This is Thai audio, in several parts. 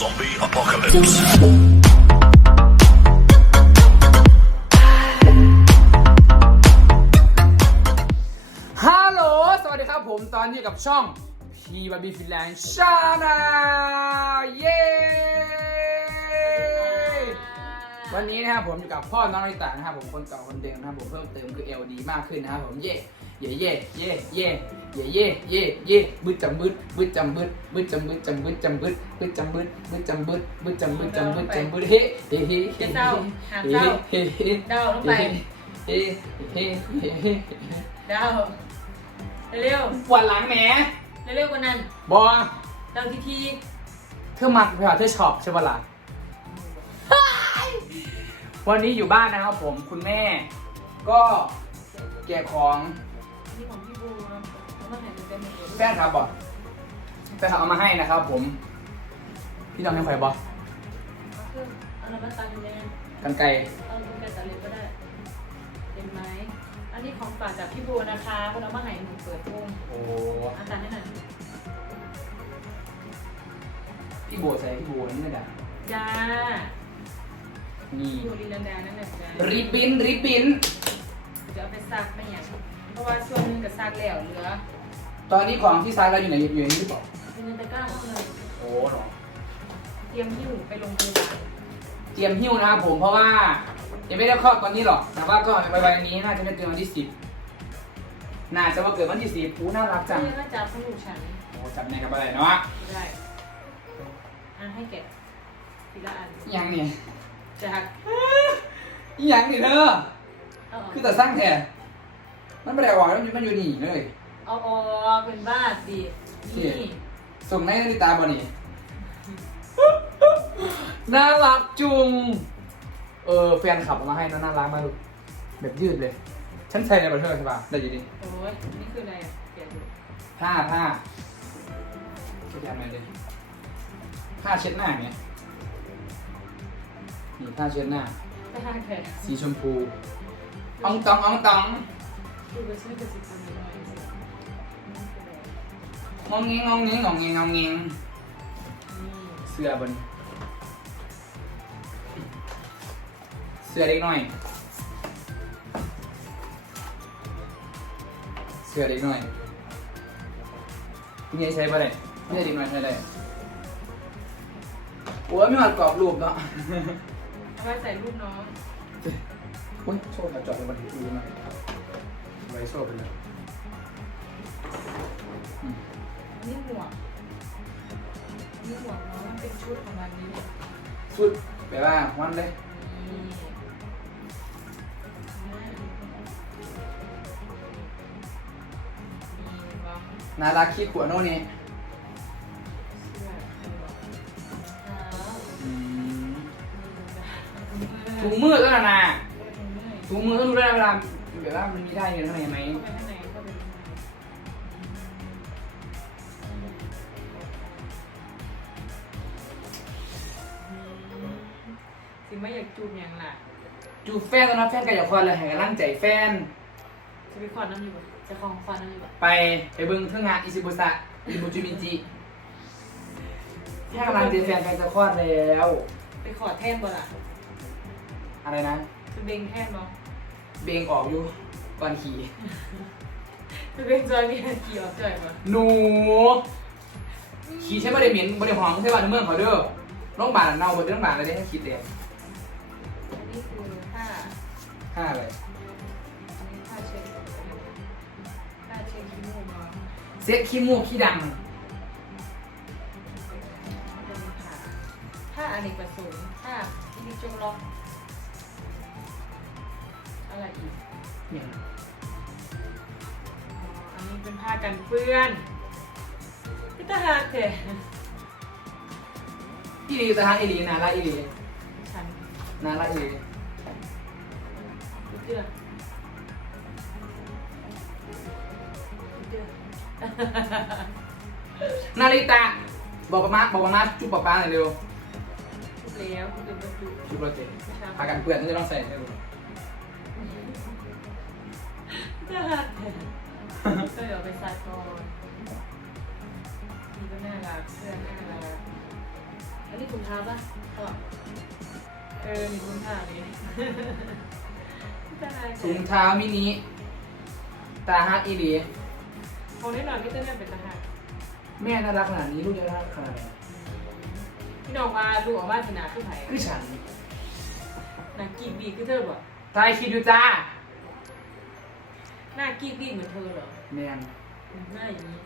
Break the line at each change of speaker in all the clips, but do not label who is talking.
Zombie apocalypse.
ฮัลโหล สวัสดีครับผม ตอนนี้กับช่องพีบาร์บีฟินแลนด์ชาแนลเย้ วันนี้นะครับผมอยู่กับพ่อน้องนิตานะครับผมคนเก่าคนเดิมนะครับผมเพิ่มเติมคือ LD มากขึ้นนะครับผมเย่เย่เย่เย่เย่ เย่เย่เย่เย่บึดจำบึดบึดจำบึดบึดจำบึดจำบึดจำบึดบึดจำบึดบึดจำบึดบึดจำบึดจำบึดจำบึดเฮ้เฮ้เฮ้เฮ้
เดาหาเดา
เฮ้เฮ้
เดาลงไป
เฮ้เฮ้เฮ้เฮ้
ดาวเร็ว
ปวดหลังแหม
ๆเร็วๆกว่านั้น
บอ
ดาวทีที
เธอมักไปหาเธอช็อปใช่ปะล่ะวันนี้อยู่บ้านนะครับผมคุณแม่ ก็แกะของ
นี่ของ
ฟนครับบอกแฟนครับเอามาให้นะครับผม พี่น้องให้ใครบอก
ก็คือเอาน้ำมันตันเลย
กันไกล
เอาเป็นกระตันเลยก็ได้เป็นไหมอันนี้ของฝากจากพี่บูนะคะคนเอามาให้หนูเปิดวง
โอ้
อันตันให้หน่อย
พี่โบใส่พี่โบนี่ไม่ได้
จ้า
นี่
พี่บูลีลันดานั่นแหละจ้า
ริบบิ้นริบบิ้น
จะเอาไปซักไม่อย่างเพราะว่าช่วงนึงก็ซักแล้วเหลือ
ตอนนี้ของที่ซ้ายเราอยู่ไหนอยู่ในนี้หรือเปล่า
เป็นเงินตะกร้าหมดเลย
โอ้หรอ
เตรียมหิ้วไปโรงพยาบาล
เตรียมหิ้วนะครับผมเพราะว่ายังไม่ได้คลอดตอนนี้หรอกแต่ว่าก็ไปวันนี้น่าจะได้เกินวันที่สิบน่าจะว่าเกิดวันที่สิบอู้น่ารักจัง
เพื่อนก็จับสนุกฉัน
โอ้จับในกับอะไรเนาะ
ได้อะให้แกะทีละอัน
อหยังเนี่ย
จาก
อหยังนี่เธอ
เอาออก
คือแต่สร้างแท้มันไม่ได้ออกมันอยู่มันอยู่นี่เลย
เอาออกเป็นบ้าสินี่
ส่งในนาฬิตาบอนี่น่ารักจุง เออแฟนขับเอามาให้นะน่ารักมากลูกแบบยืดเลย ฉันใส่ในบัตเทอร์ใช่ป่ะ ได้อยู่ดิ
โอ้ยนี่คืออะไรอะแกะดู
ผ้าผ้าเช็ดทำไงดิผ้าเช็ดหน้าไงนี่ผ้าเช็ดหน้า
ไปหาแกะ
สีชมพูอองตองอองตอง
ดูไปซื้อกระสิบตัวนี้หน่อยนี่คืออะไร
งองเงงงองเงงงองเงงงองเงง
นี่
เสื้อบนเสื้อเล็กหน่อย เสื้อเล็กหน่อยนี่ใช้ปะเนี่ยนี่เล็กหน่อยใช้ได้โอ้ยไม่หอดกรอบรูปเนาะ
เอาไว้ใส่รูปน้อง
อุ้ยโซ่มาจอดในบันทึกดูหน่อยไว้โซ่ไปเลย อืม
อันนี่หมวกอันนี่หมวกน้องมันเป็นชุดประมาณนี้นี่
สุดแปลว่าวันเลย
นี่บ้าง
นารักขี้ขวโน่นนี่
เสื้อเท้า
อืม
ถุ
ถุ
ง
ง
มือ
มือก็นะนะ
ถุงมือ
ถุงมือก็ดูได้เวลาเดี๋ยวว่ามันมีได้เงินเท่าไหร่ไหม
อยากจูบอย่างล่ะ
จูบแฟนตอนนั้นแฟนกับอย่าคอยเลยให้กำลังใจแฟน
จะไปคอนน้ำอยู่บ่จะคลองคอนน้ำอยู่บ่
ไปไปเบิ่งเรื่องงานอิซิบุสะอิบุจูมิจิแค่กำลังใจแฟนแฟนจะคลอดแล้ว
ไปขอแท่นบ่ล่ะ
อะไรนะ
คือเบงแท่นบ่
เบงออกอยู่ก่อนขี่
คือเบงจอยมีกี่ออกจ่อยบ่
หนู ขี่ใช้บริเหม็นบริหอมใช้บ้านในเมืองเขาเด้อโรงพยาบาลเน่าบนโรงพยาบาลอะไรได้ให้คิดเด็ด ห้าอะไร
อันนี้ผ้าเช็ดผ้าเช็ดขี้มูกเนาะ
เซ็ตขี้มูกขี้ดัง
เป็นผ้าผ้าอเนกประสงค์ผ้าที่มีจงล็อกอะไรอีก
เนี่ย
อ๋อ อันนี้เป็นผ้ากันเปื้อนพี่ตาหักเถอะ
อีหลีตาฮาอีหลีนาละอีหลี
ฉัน
นาละอีหลี
พี่เตือนพี่เตือนา
ริตะ บอกมาบอกมาจุบปะป้าหน่อยเร็ว
พูดแล้วคุณเป็นประตู
จุบโรเจพากันเปื่อนที่จะต้องใส่เร็ว
ก็หักเถอะก็เดี๋ยวไปใส่ก่อนนี่ก็น่ารักเสื้อน่ารักอันนี้ถุงเท้าปะก็เออมีถุงเท้านี่
ถุงเท้ามินิตาฮักอีดี
ของนิดหน่อยพี่เต้นเป็นทหาร
แม่น่ารักขนาดนี้ลูกจะน่ารักขนาดไหน
พี่น้องว่าลูกออกมาสนาคือไผ่
คือฉัน
นางกีบบีคือเธอบ่
ทายคิดดูจ้า
หน้ากีบบีเหมือนเธอเหรอ
แม่น
หน้าอย่างนี้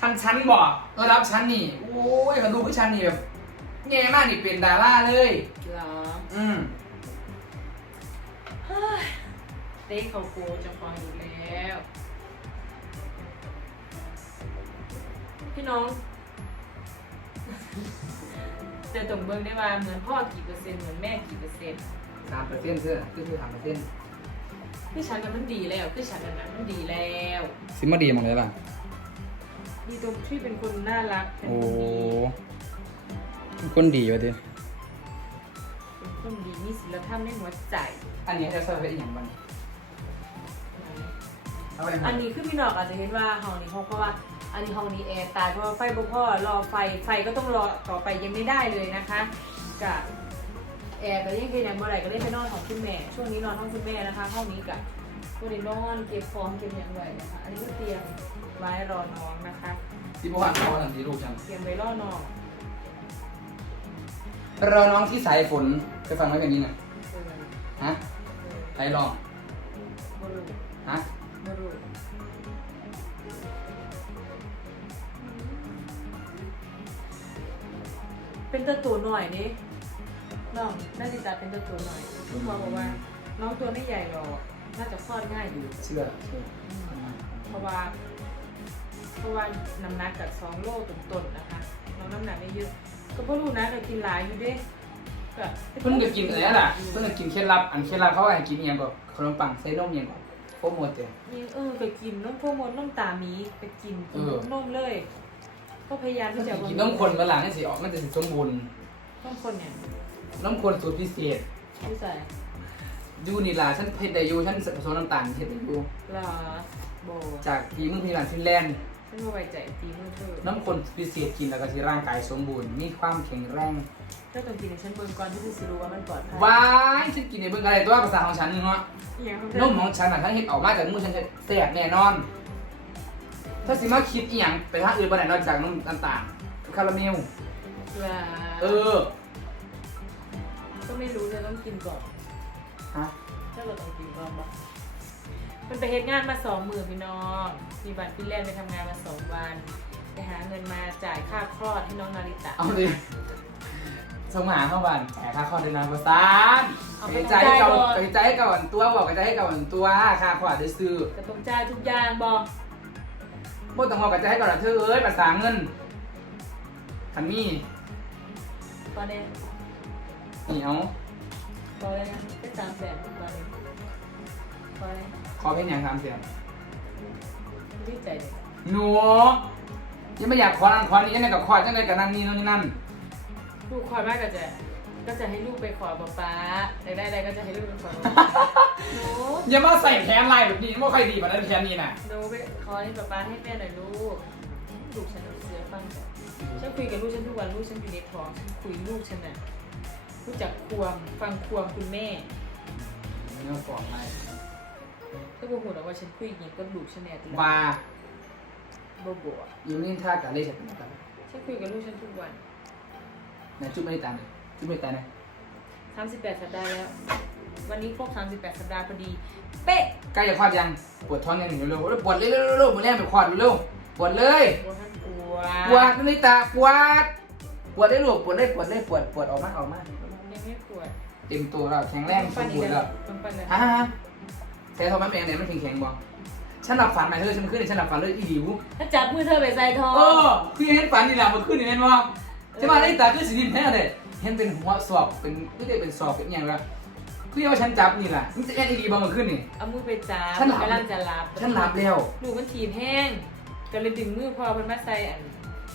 ทันชั้นบอกระดับชั้นนี่ โอ้ยมาดูคือชั้นนี่แบบแง่มากนี่เป็นดาราเลย
เหรอ
อืม
เต้เขาโกจะฟังอยู่แล้ว พี่น้อง จะตรงเบิ้งได้ว่าเหมือนพ่อกี่เปอร์เซ็นต์เหมือนแม่กี่เปอร์เซ็นต์
สามเปอร์เซ็นต์เสื้อคือคือสามเปอร์เซ็นต์
คือฉันนั้นมันดีแล้วคือฉันนั้นมันดีแล้ว
ซิมาดีมาเลยล่ะ
ดีตรงที่เป็นคนน่ารักเป็น
โอ้
คนดี
คนดีวะดิ
เป็นคนดีมีศีลธรรมในหัวใจ
อันนี้จะใส่ไปอีกอย่างบ้างเอาไปไหน
อันนี้คือพี่น้องอาจจะเห็นว่าห้องนี้ห้องเพราะว่า อันนี้ห้องนี้แอร์ตายเพราะว่าไฟบ่พอรอไฟไฟก็ต้องรอต่อไปยังไม่ได้เลยนะคะกับแอร์ก็ยังเฮ็ดอย่างเมื่อไหร่ก็ได้ไปนอนของคุณแม่ ช่วงนี้นอนห้องคุณแม่นะคะ ห้องนี้กับก็ได้นอนเก็บฟองเก็บอย่างไรนะคะ อันนี้ก็เตรียมไว้รอน้องนะคะ
ที่เมื่อวานเขาทันทีลูกฉัน
เตรียมไว้รอน้อง
เราน้องที่สายฝนไปฟังไหมเพลงนี้น่ะ
เออ
ฮะ
เออ
ใครลอง
บ่รู้
ฮะ
บ่รู้เป็นตัวตัวหน่อยนี่น้องน่าจะจัดเป็นตัวตัวหน่อยคุณหมอบอกว่า น้องตัวไม่ใหญ่หรอกน่าจะคลอดง่ายอยู่
เชื่อเชื่อ
เพราะว่า เพราะว่าน้ำหนักจากสองโลต้นๆนะคะ น้องน้ำหนักไม่เยอะก็เพราะรู้นะเรากินหลายอยู่เด้ก็
เพิ่งจะกินอะไรล่ะเพิ่งจะกินเคล็ดลับอันเคล็ดลับเขาให้กินอหย่างก่อนขนมปังใส่นมอหย่างก่อน โปรโมทเจ้
นี่เออไปกินน้ำพวกมดน้ำตาหมีไปกิน
เออ
นมเลย ก็พยายามที่จะ
กินน้ำคนมาหลังนี่สิออกมันจะสิสมบูรณ์
ต้องคนเนี่ย
น้ำคนสูตรพิเศษ
ผู้ใส่
ยูนี่ล่ะฉันเพ็ดได้อยูฉันผสมน้ำตาลเพ็ดได้อยู
ลาโบ
จากทีมึงพีรันฟินแลนด์
ฉันไม่ไว้ใจตีมือเธอ
น้ำคนพิเศษกินแล้วก็ที่ร่างกายสมบูรณ์ มีความแข็งแรง
เจ้าต้องกินให้ฉันเบิ่งก่อนที่จะรู้ว่ามันปลอดภัย
ว้ายฉันกินในเบิ่งอะไรตัวภาษาของฉันเนาะ
อย่างของเธ
นมของฉันอะถ้าเห็ดออกมาจากมือฉันจะแสบแน่นอน ถ้าสิมาคิดอีหยังไปทางอื่นบ่ได้นอกจากนมต่างๆคาราเมล
ลา
เออ
ก็ไม่รู้เลยต้องกินก่อน
ฮะ
ถ้าเราต้องกินก่อนปะ มันไปเฮ็ดงานมาสองหมื่นพี่น้องมีบัตรฟินแลนด์ไปทำงานมาสองวันไปหาเงินมาจ่ายค่าคลอดให้น้องนาริตะ
เอาดิสมหาเข้าบ้านแฉค่าคลอดด้วยนะภาษาน
เอา
ก
ไป
ระจายให้เก่า
จ่ายก่อน
กระจายให้เก่าอันตัวบอกกระจายให้เก่าอันตัวค่าคลอดได้ซื้อ
ก็ต้องจ่ายทุกอย่างบอก
บ่ต้องบอกกระจายให้เก่าละเธอเอ้ยภาษาเงินคันมี่
ตอนนี้
เหนียว
ตอนนี้นะไปสามแสนตอนนี้ตอนนี้
ขอเพลงอย่างสามเสียง
ดีใจเลย
หนูยังไม่อยากขอนั่นขอนี้ยังไงกับขอจังไงกับนั่นนี่นู่นนี่นั่น
ลูกคอยมากก็จะก็จะให้ลูกไปขอป๊าป๊าได้ได้ได้ก็จะให้ลูกไปขอป๊าป๊าหนู
อย่ามาใส่แทนลายแบบนี้ไม่ค่อยดีแบบนั้นแทนนี่น่ะ
หนูไปขอให้ป๊าป๊าให้แม่หน่อยลูกลูกฉันเอาเสือฟังก่อนฉันคุยกับลูกฉันทุกวันลูกฉันอยู่ในท้องฉันคุยลูกฉันน่ะรู้จักควมฟังควมคุณแม่
เนื้อฟองไม่
ถ้าบอกหมดว่าฉันคุยอย่างนี้ก็ลูกฉันแน่ติ
ว่า
บ่บ่
อยู่นี่ท่ากับเล่ฉันเป็นกัน
ฉันคุยกับลูกฉันทุกวัน
ไหนจุ๊บไม่ได้ตาเลยจุ๊บไม่ได้ตาเลย
38สัปดาห์แล้ว วันนี้ครบ38สัปดาห์พอดี เป๊ะ
ใกล้จะคลอดยังปวดท้องยังอยู่เร็วๆปวดเร็วๆเร็วๆมาแรกไปคลอดเร็วๆปวดเลย
ปวดทั้งปว
ปวดนาฬิตาปวดปวดได้ลูกปวดได้ปวดได้ปวดปวดออกมาออกมา
ยังไม่ปวด
เต็มตัวแล้วแข็งแรงสมบูรณ์แล้ว
ปัน ปันเลย
อ่าใช้ทอมันเป็นยังไงมันแข็งแข็งบ่ฉันหลับฝันไหมเธอฉันขึ้นฉันหลับฝันเลยอีดิว
ถ้าจับมือเธอไปใส่ทอง
เออคือเห็นฝันนี่แหละมันขึ้นนี่เห็นบ่ใช่ไหมนาฬิตาคือสีดินแท้เลยเห็นเป็นหัวศอกเป็นไม่ได้เป็นศอกเป็นอย่างไรคือเอาฉันจับนี่แหละมันจะแอนอีดีบ่มันขึ้นนี่
เอามือไปจับ
ฉันหลับ
กำลังจะหลับ
ฉันหลับแล้ว
หนูมันถีบแห้งก็เลยดึงมือพอเพิ่นมาใส่อัน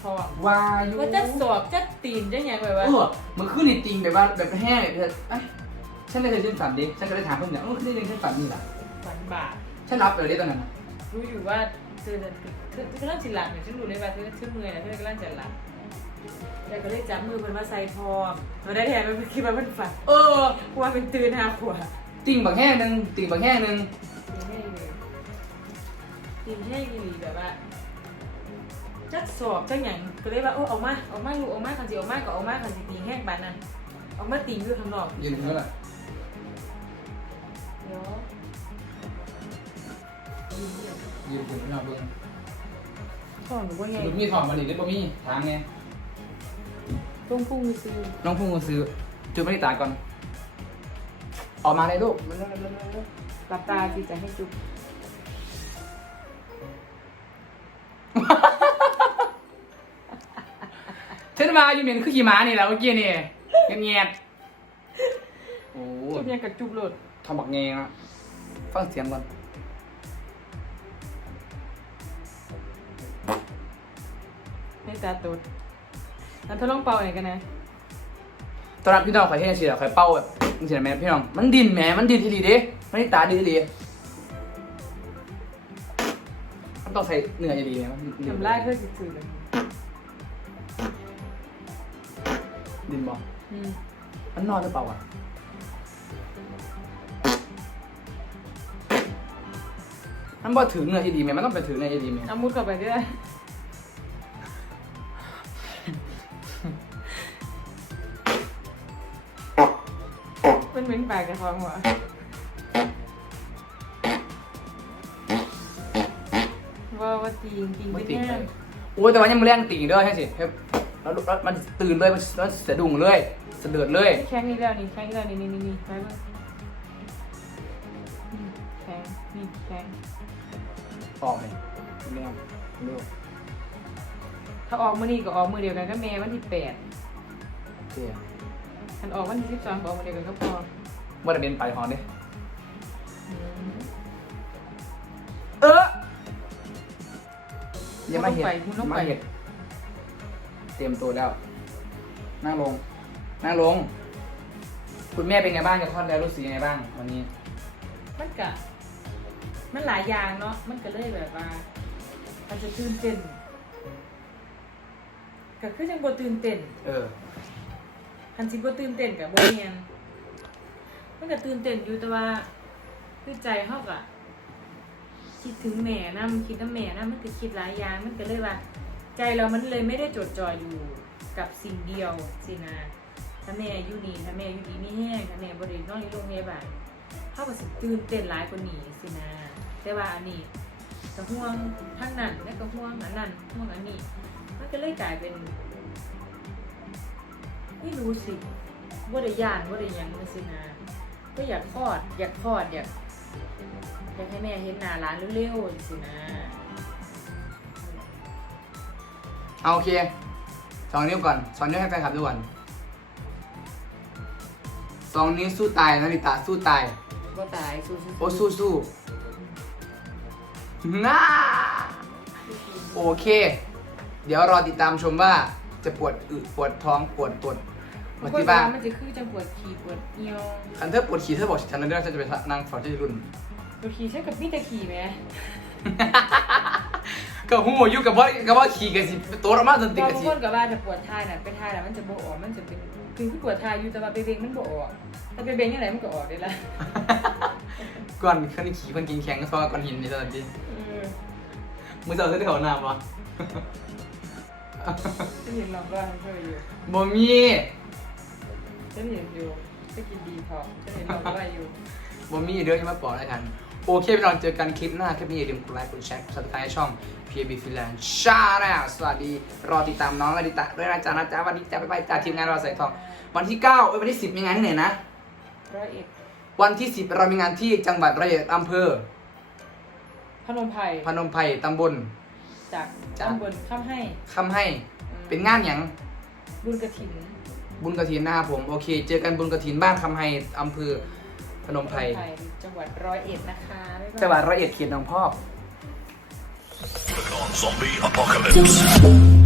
ทอง
วายุ
ว่าจะสอบจะตีนจะหยังแบบว่า
เออมันขึ้นนี่ติงแบบว่าแบบแห้งแบบเอ้ยฉันไม่เคยฉันฝันดิฉันก็เลยถามเพื่อนเนี่ยเออขึ้นได้ยังฉันฝันนี่แหละ
ฝัน บาป
ฉันรับเลยได้ตอนนั้นน่ะ
รู้อยู่ว่าเธอเธอเธอกำลังจะหลับอยู่ฉันรู้เลยว่าเธอเธอเมื่อยนะเธอกำลังจะหลับแต่ก็เลยจับมือมันมาใส่พร้อมมาได้แทนมันคิดว่ามันฝัน
เออ
กลัวเป็นตื่นหาขวด
ติ่งบักแห้งหนึ่งติ่งบักแห้งหนึ่ง
ทีมให้เลยทีมให้กีรีแบบว่าจักสอบจักอย่างก็เลยว่าโอ้ออกมาออกมาลูกออกมาคันสิออกมาก็ออกมาคันสิตีแห้งบานนั้นออกมาตีอยู่ข้างนอก
ยืนเท่าไหร่
ยวยืน
ถึงหน้าเบิ้ง
พ่อหนูว่าไง
ลูกมีถอดมาดิหรือบ่มีถามไง
ต้องพุ่งไปซื้อ
น้องพุ่งมาซื้อจุดไม่ได้ตายก่อน ออกมาเลยลูก
หลับตาสิจะให้จุ๊บ
เช่นมาอยู่เหม็นคือขี่ม้านี่แหละเมื่อกี้นี่เงียบๆโอ้
จุ๊บยังกับจุ๊บโหลด
ทำบักเงงอะฟังเสียงก่อนา
ตุดแล้วเธอลองเป่าไหนกันนะ
ตอนนั้นพี่น้องคอยเห็นเสียคอยเป้าแบบมึงเสียแม่พี่น้อง มันดินแหมมันดินอีหลีเด้มันนี่ตาดินอีหลีมันต้องใส่เนื้ออีหลีไหมมันดิน
ทำลายเพื่อสื่อเลย
ดินบอก
อืม
มันนอนหรือเปล่าอะมันบอกถือเนื้ออีหลีไหมมันต้องไปถือเนื้ออีหลีไหม
เอามุดเข้าไปด้วย มันเหม็นปากกับท้องหัวว่าว่าจริงจริง
ไม่
เป็น
ติ่ง
แง่
เลยโอ้ยแต่ว่ายังไม่แรงติ่งเด้อใช่สิครับแล้วแล้วมันตื่นเลยมันมันสะดุ้งเลยสะเดือดเลย
แข้งนี่แล้วนี่แข้งนี่แล้วนี่นี่นี่นี่ไปเบิ่งอืมแข้งนี่แข้ง
ออกเลยแรงเร็ว
ถ้าออกมือนี้ก็ออกมือเดียวกันก็แม่วันที่แปด
โอเค
ฉันออกวันที่สิบสองก็ออกมือเดียวกันก็พอ
ว่าจะเดินไปหอเด้
อืม
เอออย่ามาเห็ด
มึงต้องไปมึงต้องไป
มาเห็ดเตรียมตัวแล้ว นั่งลง นั่งลง คุณแม่เป็นไงบ้างจะคลอดแล้วรู้สึกยังไงบ้างวันนี้
มันกะ มันหลายอย่างเนาะ มันก็เลยแบบว่า มันจะตื่นเต้นก็คือจังบ่ตื่นเต้น
เออ
คันสิบ่ตื่นเต้นกับบ่เนียน มันก็ตื่นเต้นอยู่แต่ว่าคือใจเฮาก็คิดถึงแม่นํคิดถึงแม่นํมันก็คิดหลายอย่างมันก็เลยว่า ใจเรามันเลยไม่ได้จดจ่ออยู่กับสิ่งเดียวสินะถ้าแม่อยู่นี่ถ้าแม่อยู่ดีไม่แห้งถ้าแม่บ่ได้นอนในโรงพยาบาลเฮาก็สิตื่นเต้นหลายกว่านี้สินะแต่ว่าอันนี้ก็ห่วงทั้งนั้นแล้วก็ห่วงอันนั้นห่วงอันนี้ มันก็เลยกลายเป็นไม่รู้สิว่าได้ยานว่าได้ยังสินะ ก็อยากคลอด อยากคลอดอยากอยากให้แม่เห็นหน้าร้านเร็วๆสินะ
เอาโอเคสองนิ้วก่อนสองนิ้วให้แฟนคลับดูก่อนสองนิ้วสู้ตายนาริตาสู้ตาย
ก็ตายสู้
โอ้สู้สู้น่าโอเค เดี๋ยวรอติดตามชมว่าจะปวดอึปวดท้องปวดปวด มา
คน
ที่บ้าน
มันจะคือจังปวดขี่ปวดเอียว
คันเธอปวดขี่เธอบอกฉันเลยว่าฉันจะไปนั่งฝอที่รุ่น
ปวดขี่ใช่กับพี่แต่ขี่ไหม
ก็หูอยู่กับว่ากับว่าขี่กันสิตัวเรามาจนติด
บา
กัน
ง
สิ
คนก็ว่าจะปวดท้ายน่ะไปท้ายน่ะมันจะโบออกมันจะเป็นคือคือปวดท้ายอยู่แต่ว่าไปเบงมันโบออกแต่ไปเบงยังไงมันก็ออกได้ละ
ก่อนขึ้นขี่คนกินแข็งก็ซ้อก้อนหินในตอนนี้
เออ
มือเสาเส้นแถวหน้าวะ
ฉันเห็นลองก็เธออยู่
บ่มี
ฉันเห็นอยู่ไปกินดีพอฉันเห็นลองก็อยู่
บ่มีเดี๋ยวจะมาปอกอะไรกัน โอเคพี่น้องเจอกันคลิปหน้า คลิปนี้อย่าลืมกดไลค์ กดแชร์ กดซับสไครต์ช่อง PAB Finland ชาแนลสวัสดี รอติดตามน้องนาริตะด้วยนะจ๊ะนะจ๊ะวันนี้จะไปไปจากทีมงานเราใส่ทอง วันที่ 9 เอ้ยวันที่ 10 มีงานที่ไหนนะ
ร้อยเอ็ด
วันที่ 10 เรามีงานที่จังหวัดระยองอำเภอ
พนมไพร
พนมไพรตำบล
จาก
จาก
ตำบลข้ามให้
คำให้
อืม
เป็นงานหยัง
บุญกระถิน
บุญกระถินนะครับผมโอเค เจอกันบุญกระถินบ้านคำให้อำเภอพนมไพร
จังหวัดร้อยเอ็ดนะคะบ๊ายบาย
จังหวัดร้อยเอ็ดเขียนหนองพอก
Zombie apocalypse.